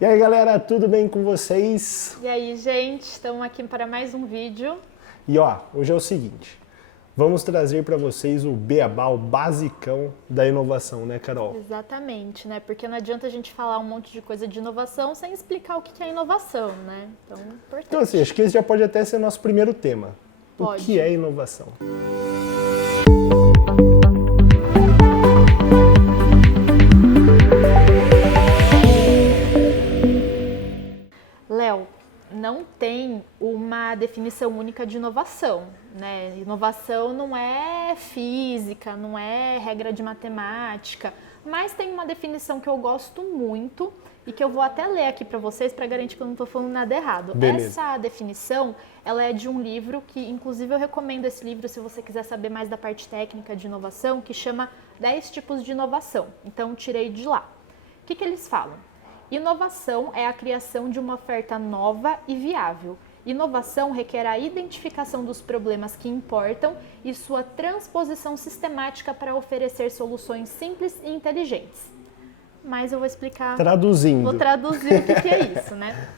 E aí galera, tudo bem com vocês? E aí, gente, estamos aqui para mais um vídeo. E ó, hoje é o seguinte, vamos trazer para vocês o beabá, o basicão da inovação, né, Carol? Exatamente, né? Porque não adianta a gente falar um monte de coisa de inovação sem explicar o que é inovação, né? Então, importante. Então assim, acho que esse já pode até ser nosso primeiro tema. Pode. O que é inovação? Léo, não tem uma definição única de inovação, né? Inovação não é física, não é regra de matemática, mas tem uma definição que eu gosto muito e que eu vou até ler aqui para vocês para garantir que eu não estou falando nada errado. Beleza. Essa definição, ela é de um livro que, inclusive, eu recomendo esse livro se você quiser saber mais da parte técnica de inovação, que chama 10 tipos de inovação. Então, tirei de lá. O que eles falam? Inovação é a criação de uma oferta nova e viável. Inovação requer a identificação dos problemas que importam e sua transposição sistemática para oferecer soluções simples e inteligentes. Mas eu vou explicar. Traduzindo. Vou traduzir o que é isso, né?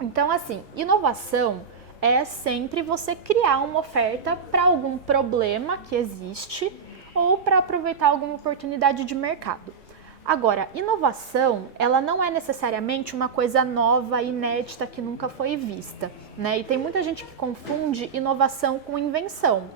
Então, assim, inovação é sempre você criar uma oferta para algum problema que existe ou para aproveitar alguma oportunidade de mercado. Agora, inovação, ela não é necessariamente uma coisa nova, inédita, que nunca foi vista, né? E tem muita gente que confunde inovação com invenção.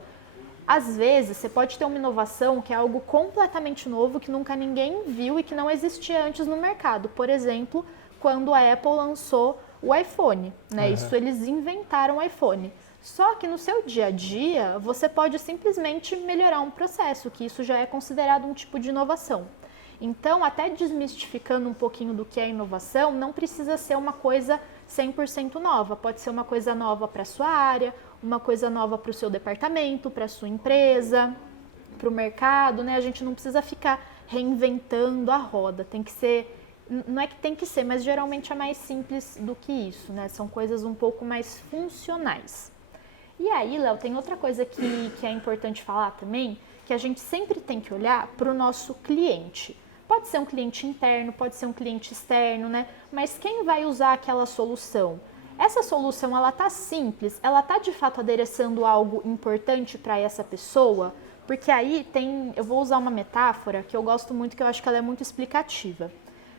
Às vezes, você pode ter uma inovação que é algo completamente novo, que nunca ninguém viu e que não existia antes no mercado. Por exemplo, quando a Apple lançou o iPhone, né? Uhum. Isso, eles inventaram o iPhone. Só que no seu dia a dia, você pode simplesmente melhorar um processo, que isso já é considerado um tipo de inovação. Então, até desmistificando um pouquinho do que é inovação, não precisa ser uma coisa 100% nova. Pode ser uma coisa nova para a sua área, uma coisa nova para o seu departamento, para a sua empresa, para o mercado, né? A gente não precisa ficar reinventando a roda. Tem que ser, não é que tem que ser, mas geralmente é mais simples do que isso, né? São coisas um pouco mais funcionais. E aí, Léo, tem outra coisa que é importante falar também, que a gente sempre tem que olhar para o nosso cliente. Pode ser um cliente interno, pode ser um cliente externo, né? Mas quem vai usar aquela solução? Essa solução, ela tá simples? Ela tá de fato adereçando algo importante para essa pessoa? Porque aí tem, eu vou usar uma metáfora que eu gosto muito, que eu acho que ela é muito explicativa.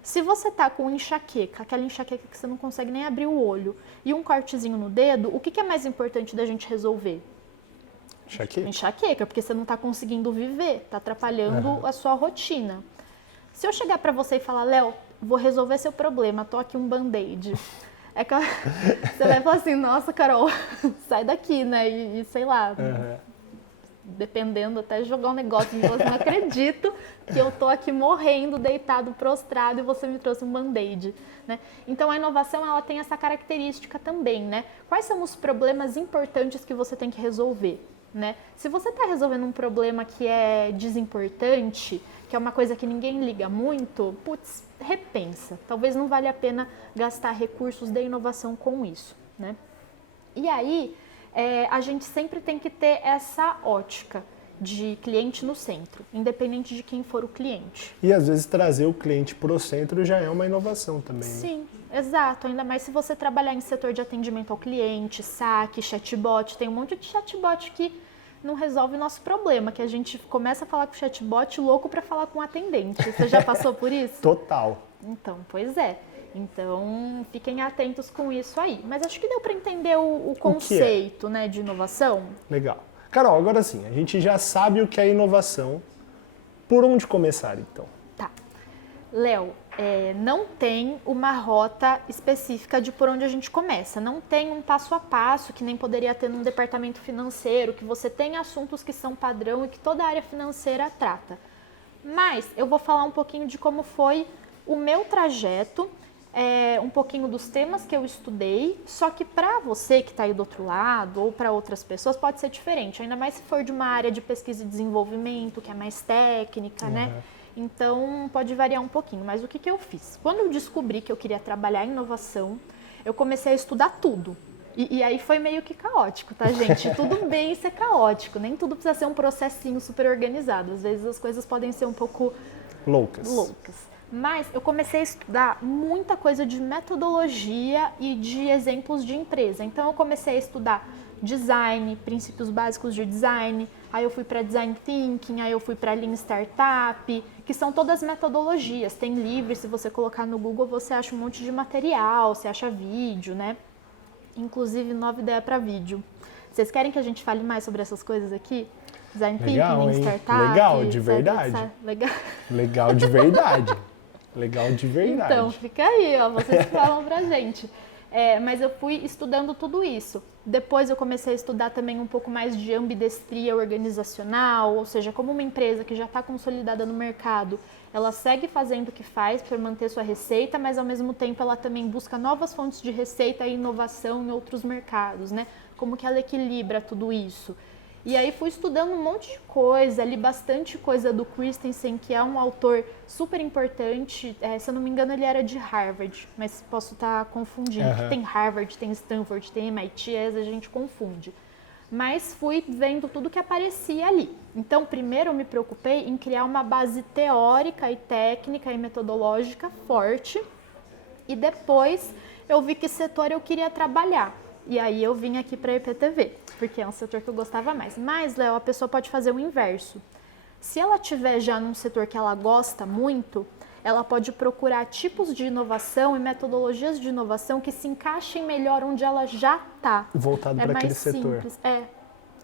Se você tá com enxaqueca, aquela enxaqueca que você não consegue nem abrir o olho, e um cortezinho no dedo, o que é mais importante da gente resolver? Enxaqueca? Enxaqueca, porque você não tá conseguindo viver, tá atrapalhando a sua rotina. Se eu chegar pra você e falar, Léo, vou resolver seu problema, tô aqui um band-aid. É que você vai falar assim, nossa, Carol, sai daqui, né? E sei lá, dependendo, até jogar um negócio em você, não acredito que eu tô aqui morrendo, deitado, prostrado e você me trouxe um band-aid, né? Então a inovação, ela tem essa característica também, né? Quais são os problemas importantes que você tem que resolver, né? Se você está resolvendo um problema que é desimportante, que é uma coisa que ninguém liga muito, putz, repensa. Talvez não valha a pena gastar recursos de inovação com isso, né? E aí, a gente sempre tem que ter essa ótica de cliente no centro, independente de quem for o cliente. E às vezes trazer o cliente para o centro já é uma inovação também, né? Sim, exato. Ainda mais se você trabalhar em setor de atendimento ao cliente, saque, chatbot. Tem um monte de chatbot que não resolve o nosso problema, que a gente começa a falar com o chatbot louco para falar com o atendente. Você já passou por isso? Total. Então, pois é. Então, fiquem atentos com isso aí. Mas acho que deu para entender o conceito, né, de inovação. Legal. Carol, agora sim, a gente já sabe o que é inovação. Por onde começar, então? Tá. Léo, não tem uma rota específica de por onde a gente começa. Não tem um passo a passo, que nem poderia ter num departamento financeiro, que você tem assuntos que são padrão e que toda a área financeira trata. Mas eu vou falar um pouquinho de como foi o meu trajeto, um pouquinho dos temas que eu estudei, só que para você que está aí do outro lado ou para outras pessoas pode ser diferente, ainda mais se for de uma área de pesquisa e desenvolvimento, que é mais técnica, né? Então pode variar um pouquinho, mas o que eu fiz? Quando eu descobri que eu queria trabalhar em inovação, eu comecei a estudar tudo. E aí foi meio que caótico, tá, gente? Tudo bem ser caótico, nem tudo precisa ser um processinho super organizado. Às vezes as coisas podem ser um pouco loucas. Mas eu comecei a estudar muita coisa de metodologia e de exemplos de empresa. Então eu comecei a estudar design, princípios básicos de design, aí eu fui para design thinking, aí eu fui para Lean Startup, que são todas metodologias. Tem livros, se você colocar no Google, você acha um monte de material, você acha vídeo, né? Inclusive, nova ideia para vídeo. Vocês querem que a gente fale mais sobre essas coisas aqui? Design Legal, thinking, Lean hein? Startup. Legal, de verdade. Legal. Legal de verdade. Legal de verdade. Então, fica aí, ó, vocês falam pra gente. Mas eu fui estudando tudo isso. Depois eu comecei a estudar também um pouco mais de ambidestria organizacional, ou seja, como uma empresa que já está consolidada no mercado, ela segue fazendo o que faz para manter sua receita, mas ao mesmo tempo ela também busca novas fontes de receita e inovação em outros mercados, né? Como que ela equilibra tudo isso? E aí fui estudando um monte de coisa, li bastante coisa do Christensen, que é um autor super importante. Se eu não me engano, ele era de Harvard, mas posso estar confundindo. Uhum. Tem Harvard, tem Stanford, tem MIT, a gente confunde. Mas fui vendo tudo que aparecia ali. Então, primeiro eu me preocupei em criar uma base teórica e técnica e metodológica forte. E depois eu vi que setor eu queria trabalhar. E aí eu vim aqui para a IPTV, porque é um setor que eu gostava mais. Mas, Léo, a pessoa pode fazer o inverso. Se ela estiver já num setor que ela gosta muito, ela pode procurar tipos de inovação e metodologias de inovação que se encaixem melhor onde ela já está. Voltado para aquele setor. Simples.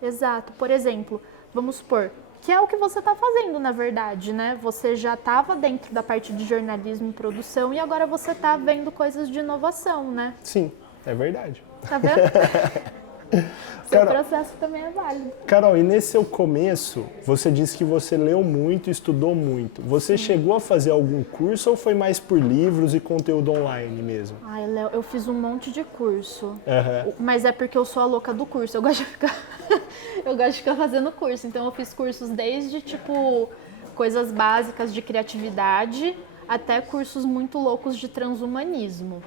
Exato. Por exemplo, vamos supor, que é o que você está fazendo, na verdade, né? Você já estava dentro da parte de jornalismo e produção e agora você está vendo coisas de inovação, né? Sim, é verdade. Tá vendo? Seu processo também é válido. Carol, e nesse seu começo, você disse que você leu muito, estudou muito. Você chegou a fazer algum curso ou foi mais por livros e conteúdo online mesmo? Ai, Léo, eu fiz um monte de curso. Uhum. Mas é porque eu sou a louca do curso. Eu gosto de ficar, eu gosto de ficar fazendo curso. Então eu fiz cursos desde, tipo, coisas básicas de criatividade até cursos muito loucos de transhumanismo.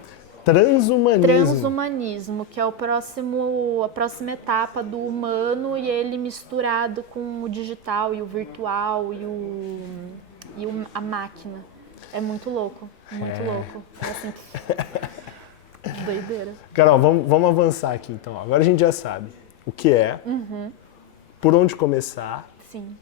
Transhumanismo, que é a próxima etapa do humano e ele misturado com o digital e o virtual e a máquina. É muito louco, muito louco. É assim, doideira. Carol, vamos avançar aqui então. Agora a gente já sabe o que é, por onde começar, Sim.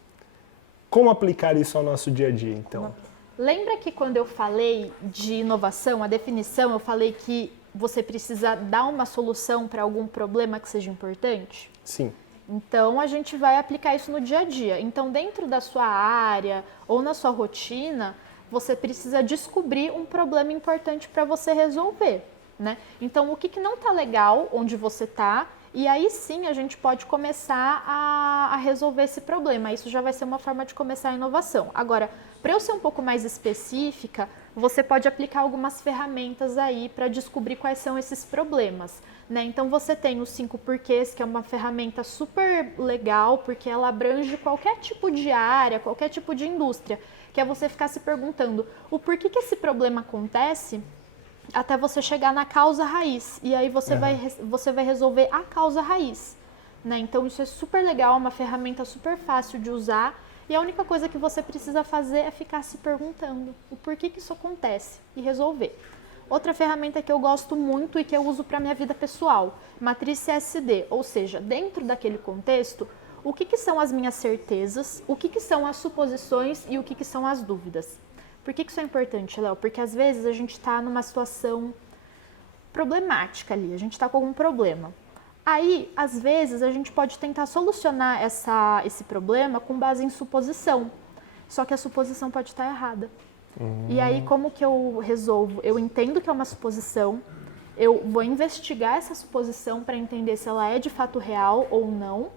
Como aplicar isso ao nosso dia a dia então. Lembra que quando eu falei de inovação, a definição, eu falei que você precisa dar uma solução para algum problema que seja importante? Sim. Então, a gente vai aplicar isso no dia a dia. Então, dentro da sua área ou na sua rotina, você precisa descobrir um problema importante para você resolver, né? Então, o que não está legal onde você está, e aí sim a gente pode começar a resolver esse problema. Isso já vai ser uma forma de começar a inovação. Agora, para eu ser um pouco mais específica, você pode aplicar algumas ferramentas aí para descobrir quais são esses problemas, né? Então você tem os 5 porquês, que é uma ferramenta super legal, porque ela abrange qualquer tipo de área, qualquer tipo de indústria, que é você ficar se perguntando o porquê que esse problema acontece até você chegar na causa raiz, e aí você vai resolver a causa raiz, né? Então isso é super legal, uma ferramenta super fácil de usar. E a única coisa que você precisa fazer é ficar se perguntando o porquê que isso acontece e resolver. Outra ferramenta que eu gosto muito e que eu uso para a minha vida pessoal, matriz CSD, ou seja, dentro daquele contexto, o que são as minhas certezas, o que são as suposições e o que são as dúvidas. Por que isso é importante, Léo? Porque às vezes a gente está numa situação problemática ali, a gente está com algum problema. Aí, às vezes, a gente pode tentar solucionar esse problema com base em suposição. Só que a suposição pode estar errada. E aí, como que eu resolvo? Eu entendo que é uma suposição, eu vou investigar essa suposição para entender se ela é de fato real ou não.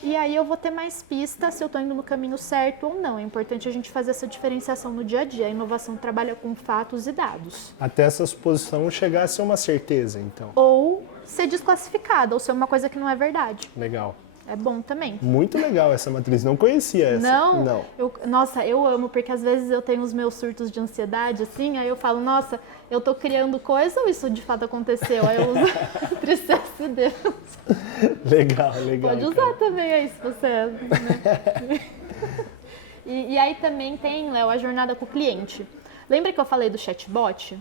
E aí eu vou ter mais pistas se eu estou indo no caminho certo ou não. É importante a gente fazer essa diferenciação no dia a dia. A inovação trabalha com fatos e dados. Até essa suposição chegar a ser uma certeza, então. Ou ser desclassificada, ou ser uma coisa que não é verdade. Legal. É bom também. Muito legal essa matriz, não conhecia essa. Não? Nossa, eu amo, porque às vezes eu tenho os meus surtos de ansiedade, assim, aí eu falo, nossa, eu tô criando coisa ou isso de fato aconteceu? Aí eu uso tristeza de Deus. Legal. Pode usar cara. Também aí, se você... Né? E aí também tem, Léo, a jornada com o cliente. Lembra que eu falei do chatbot?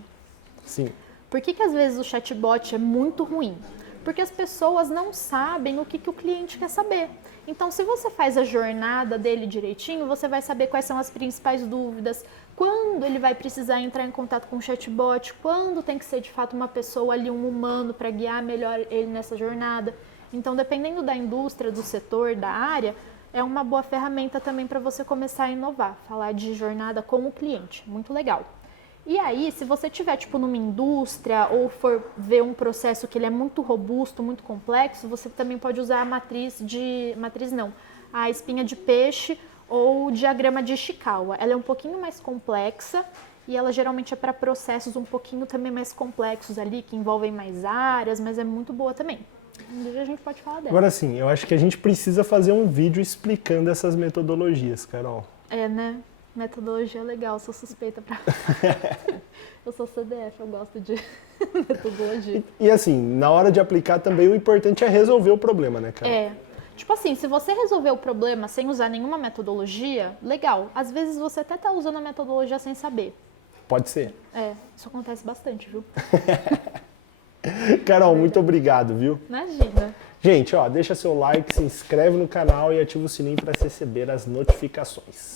Sim. Por que às vezes o chatbot é muito ruim? Porque as pessoas não sabem o que o cliente quer saber. Então, se você faz a jornada dele direitinho, você vai saber quais são as principais dúvidas, quando ele vai precisar entrar em contato com o chatbot, quando tem que ser de fato uma pessoa ali, um humano, para guiar melhor ele nessa jornada. Então, dependendo da indústria, do setor, da área, é uma boa ferramenta também para você começar a inovar, falar de jornada com o cliente. Muito legal. E aí, se você tiver tipo numa indústria ou for ver um processo que ele é muito robusto, muito complexo, você também pode usar a espinha de peixe ou o diagrama de Ishikawa. Ela é um pouquinho mais complexa e ela geralmente é para processos um pouquinho também mais complexos ali, que envolvem mais áreas, mas é muito boa também. Um dia a gente pode falar dela. Agora sim, eu acho que a gente precisa fazer um vídeo explicando essas metodologias, Carol. É, né? Metodologia é legal, sou suspeita pra... Eu sou CDF, eu gosto de metodologia. E assim, na hora de aplicar também o importante é resolver o problema, né, cara? É. Tipo assim, se você resolver o problema sem usar nenhuma metodologia, legal. Às vezes você até tá usando a metodologia sem saber. Pode ser. É, isso acontece bastante, viu? Carol, muito obrigado, viu? Imagina. Gente, ó, deixa seu like, se inscreve no canal e ativa o sininho para receber as notificações.